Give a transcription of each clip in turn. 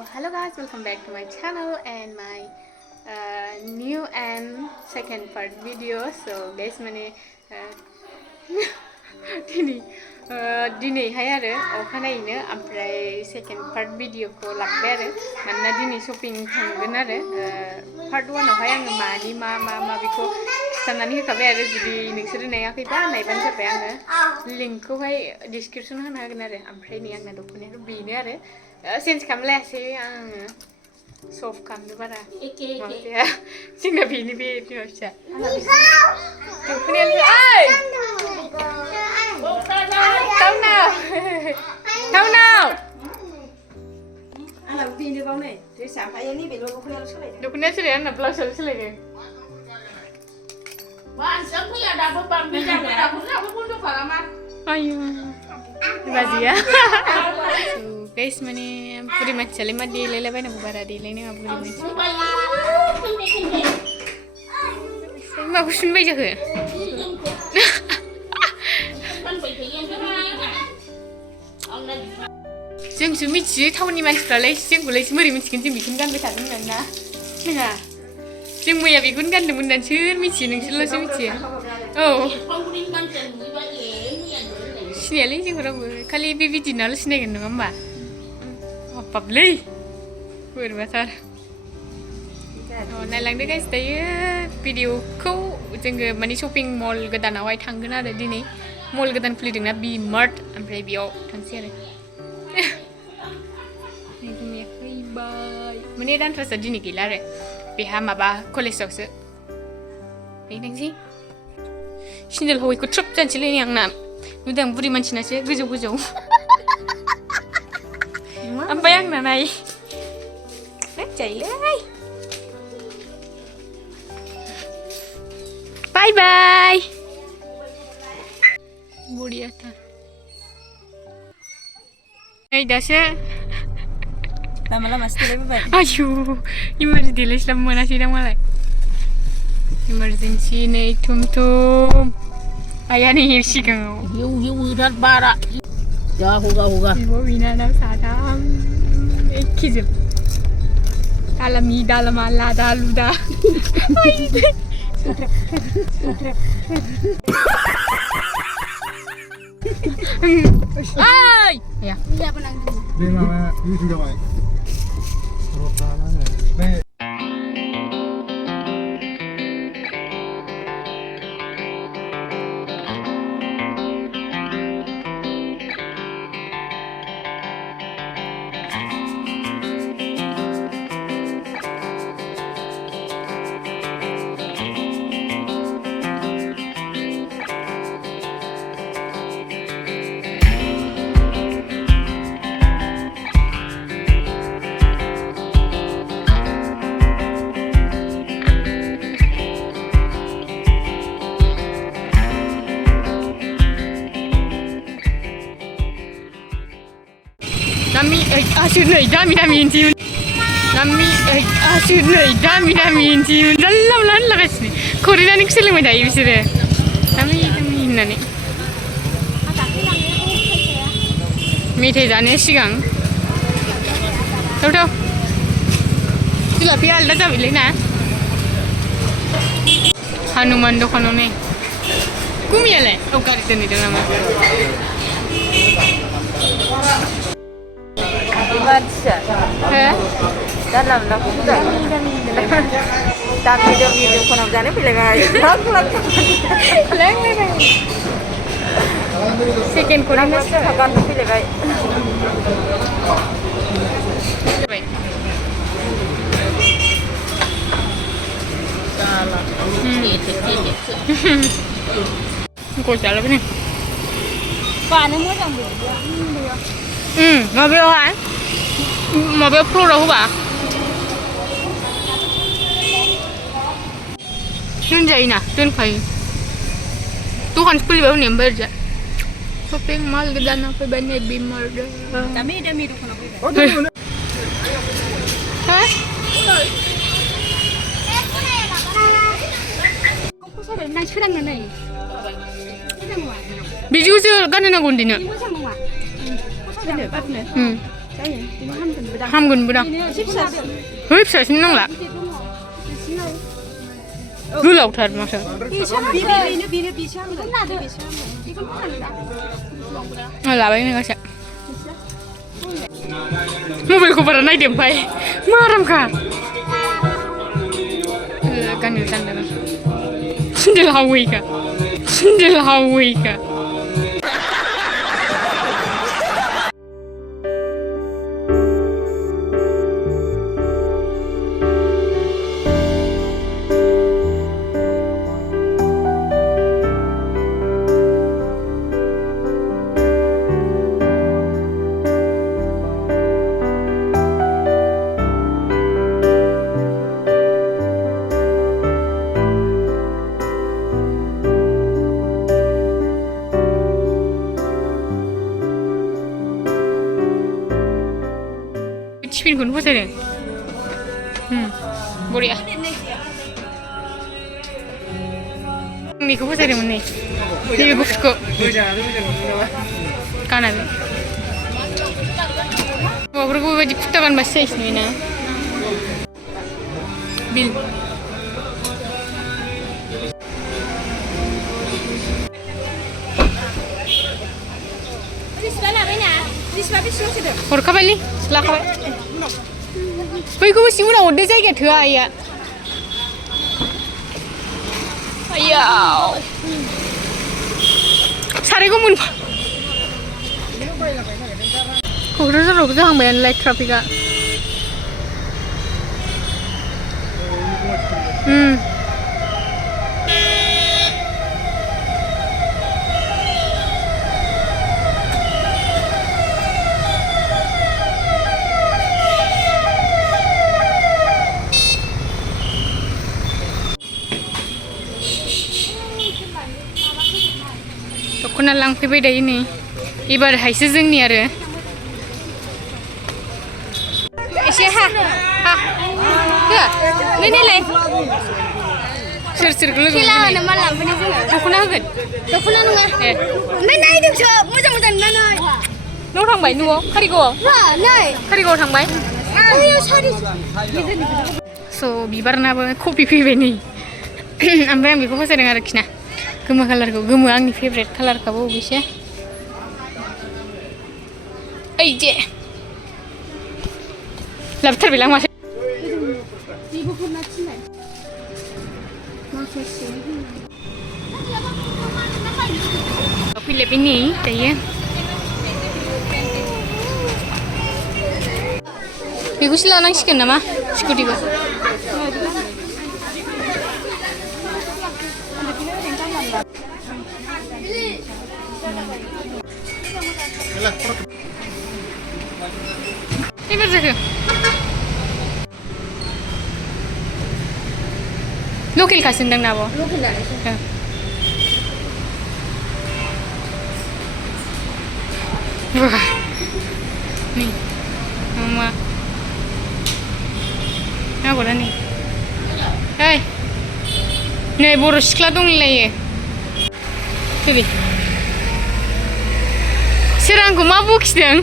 hello guys, welcome back to my channel and my new and second part video. So guys, mane dini hai आरो अखानायैनो ओमफ्राय second part video खौ लाबबाय आरो मानोना दिनै shopping थांगोन आरो part 1 आवहाय आङो मानि मा बेखौ खिथानानै होखाबाय आरो जुदि नोंसोरो नायाखैबा नायबानो जाबाय आङो लिंक खौहाय description होना होगोन आरो ओमफ्राय नै आंना दख'नाया बेनो आरो चेन्ज खालामलायासै आङो सफ खालामनो बारा माबाया जोंना बेनि बे बिमा फिसा दख'नायानो ओइ थावनाव आंना बेनो बावनै ड्रेसा ओमफ्राय नैबेल' दख'नायाल' सोलायदों दख'नाया सोलाय आंना ब्लाउसआल' सोलायदों आयु बाजिया guys mane puri macam lemah di lele bayi nak bara di lele ni apa puri macam mak kusun bayi jaga जों सु मिथियो टाउननि मानसिफ्रालाय जोंखौलाय बोरै मिथिगोन जों बेखौनो गानबाय थादोंमोन ना नङा जों मैया बेखौनो गानदोंमोन होननानै सोर मिथियो नोंसोरल'सो मिथियो औ सिनायालै जोंखौ रावबो खालि बे भिडिअ'नाल' सिनायगोन नङा होमबा बाबलै बोरैबाथार नायलांदो गाइस दायो भिडिअ'खौ जोङो माने शपिं मल गोदानावहाय थांगोन आरो दिनै मल गोदान खुलिदोंना VMART ओमफ्राय बेयाव थांसै आरो मैया फैबाय माने दानथ्रासआ दिनै गैला आरो बेहा माबा कलेजावसो थांसै सिन्देल हौयैखौ ट्रप जानोसैलै आंना नुदों बुरि मानसिनासो गोजौ गोजौ ओमफ्राय आंना नाय जायोलै बाय बाय बरियाथार नै दासो लामा सोलायबोबाय आयु इमारजेन्सि देलायस्लाबनो मोनासै दां मालाय इमारजेन्सि नै थुम आया नै सिगाङाव बिराद बारा जा हगा बिब' बिनानाव साथाम एखेजोब दालामा लादा लुदा ay ya iya penang ini mama ini juga mai Nami asyik nay dami inci. Nami asyik nay dami inci. Dalam lagas ni. Korea ni kesel macam ini sih. Nami nani. Mite jane siang. Tahu. Sila pial dah jadi lena. Hanuman do kanone. Kumiale. Oh kali tu ni dalam. Baca dalam lah sudah tapi dia pun nak jalan pilih guys lang second ko lang akan pilih guys salah ko salah ni paano mo lang dia mobil kan mobil pro dah ba Yun jai na, yun kayo. Tuhan sekali baru nyamber je. Shopping mall gede na pe banyak VMART. Dami tu kena. oh dami Hah? Aku sudah nak cerang na ni. Biju je kan na gundi na. Ibu sama wa. Benar, benar. हामगोनबो दां बै फिसासिन नांला गोलावथार माथो लाबाय नोंगासो मबाइलखौ बारा नायदो ओमफ्राय मा आरामखा गाननो गानदों सेन्देल हावैखा टिफिनखौनो फसायदों बरिया आंनिखौ फसायदोंमोन नै नैबे गुफुरखौ गानाबो हौवाफोरखौ बेबायदि कुर्ता गानबासो साइज नुयोना बिल हरखाबायलै लाखाबाय बैखौबो एसे उनाव हरदो जायगाया थोआ आइया आइयाव सारायखौ मोनबा क'क्राझारावबो जाहांबायानोलाय ट्राफिकआ दख'ना लांफैबाय दायो नै एबारहायसो जोंनि आरो एसे हा नायलाय सोर लोगो खेला होनो मा लांफैनो जोङो दख'ना होगोन दख'ना नङा ओमफ्राय नायदोंसो मोजां नाय न'आव थांबाय न'आव कारिगावआव थांबाय स' बिबारनाबो कपि फैबाय नै ओमफ्राय आं बेखौ फसायदों आरोखि ना गोमो कालारखौ गोमो आंनि फेभरेट कालारखाबो अबेसे ओइ जे लाबोथारबायलां माथो फैलायबाय नै दायो बेखौसो लानांसिगोन नामा स्कुटिखौ एबार जाखो लकेलखासो होनदां ना आब' नै मा आगरा नै ओइ नै बर' सिख्ला दंलायो सोर सोर आंखौ मा बखिदों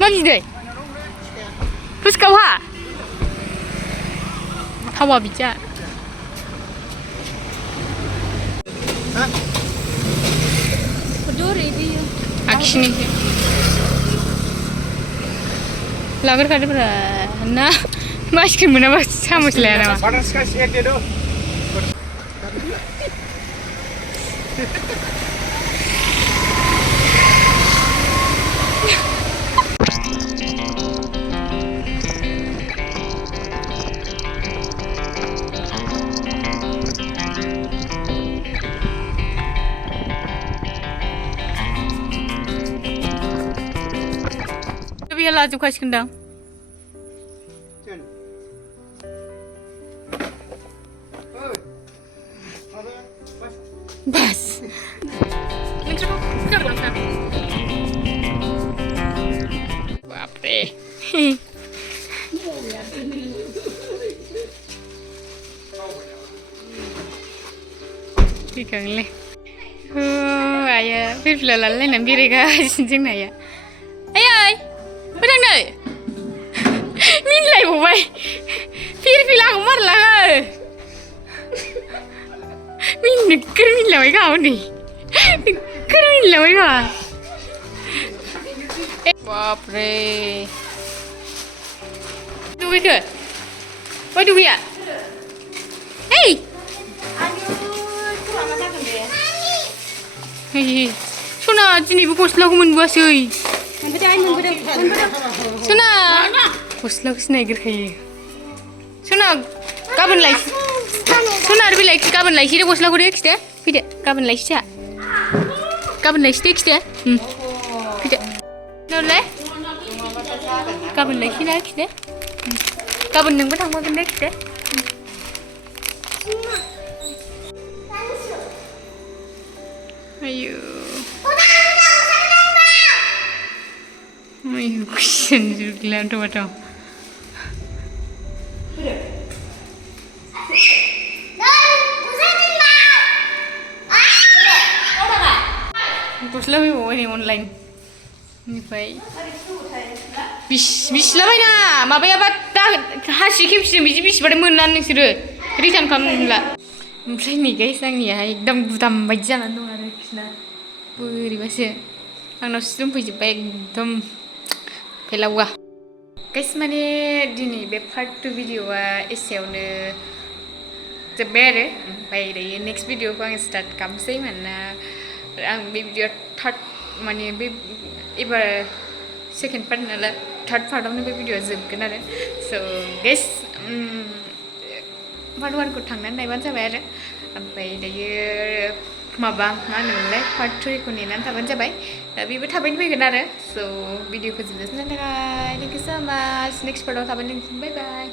मा बिदै फुसखावहा हावा बिजा आखिनिसो लाग्रोखादोब्रा ना आइसक्रिम मोनाबा सामस लाया नामा लाजोबखासिगोनदां बास बापरे फैखागोनलै आया फिरफिला लालायनानै बेरायगासिनो जोंना आया आयै मोजांनो मिनिलायबावबाय फिरफिलाखौ मारलाङो नोगोर मिनिलाबाय गाव नै नोगोर मिनिलाबाय गाव बापरे दुगैखो ओइ दुगैया ओइ सना दिनैबो गस्लाखौ मोनबोआसै सना गस्लाखौसो नायगिरखायो सना गाबोन लायसै सना आरो बे लायसै गाबोन लायसै दे गस्लाखौ दे खिदे फैदो गाबोन लायसै जोंहा गाबोन लायसै दे खिदे फैदो नोंलाय गाबोन लायसै ना खिदे गाबोन नोंबो थांफागोन दे खिदे आयु आयु कुइसन जुगलाम टमाट' गस्ला फैबावबाय नै अनलाइननिफ्राय बिसिलाबायना माबायाबा दा हासि खेबसेजों बिदि बिसिबाथाय मोननानै नोंसोरो रिटार्न खालामनो मोनला ओमफ्राय नै गाइस आंनियाहाय एकदम गुदाम बायदि जानानै दं आरो बिसोरना बोरैबासो आंनावसो दोनफैजोब्बाय एकदम फेलावा गाइस माने दिनै बे पार्ट 2 भिडिअआ एसेयावनो जोब्बाय आरो ओमफ्राय दायो नेक्स्ट भिडिअखौ आं स्टार्ट खालामसै मानोना आं बे भिडिअ थार्ड माने बे एबार सेकेन्ड पार्ट नालाय थार्ड पार्टआवनो बे भिडिअआ जोबगोन आरो स' गाइस पार्ट 1खौ थांनानै नायबानो जाबाय आरो ओमफ्राय दायो माबा मा होनोमोनलाय पार्ट 3खौ नेनानै थाबानो जाबाय दा बेबो थाबैनो फैगोन आरो स' भिडिअखौ जोबजासिम थाखाय थेंक इउ स' माच नेक्स्ट पार्टआव थाबैनो बाय बाय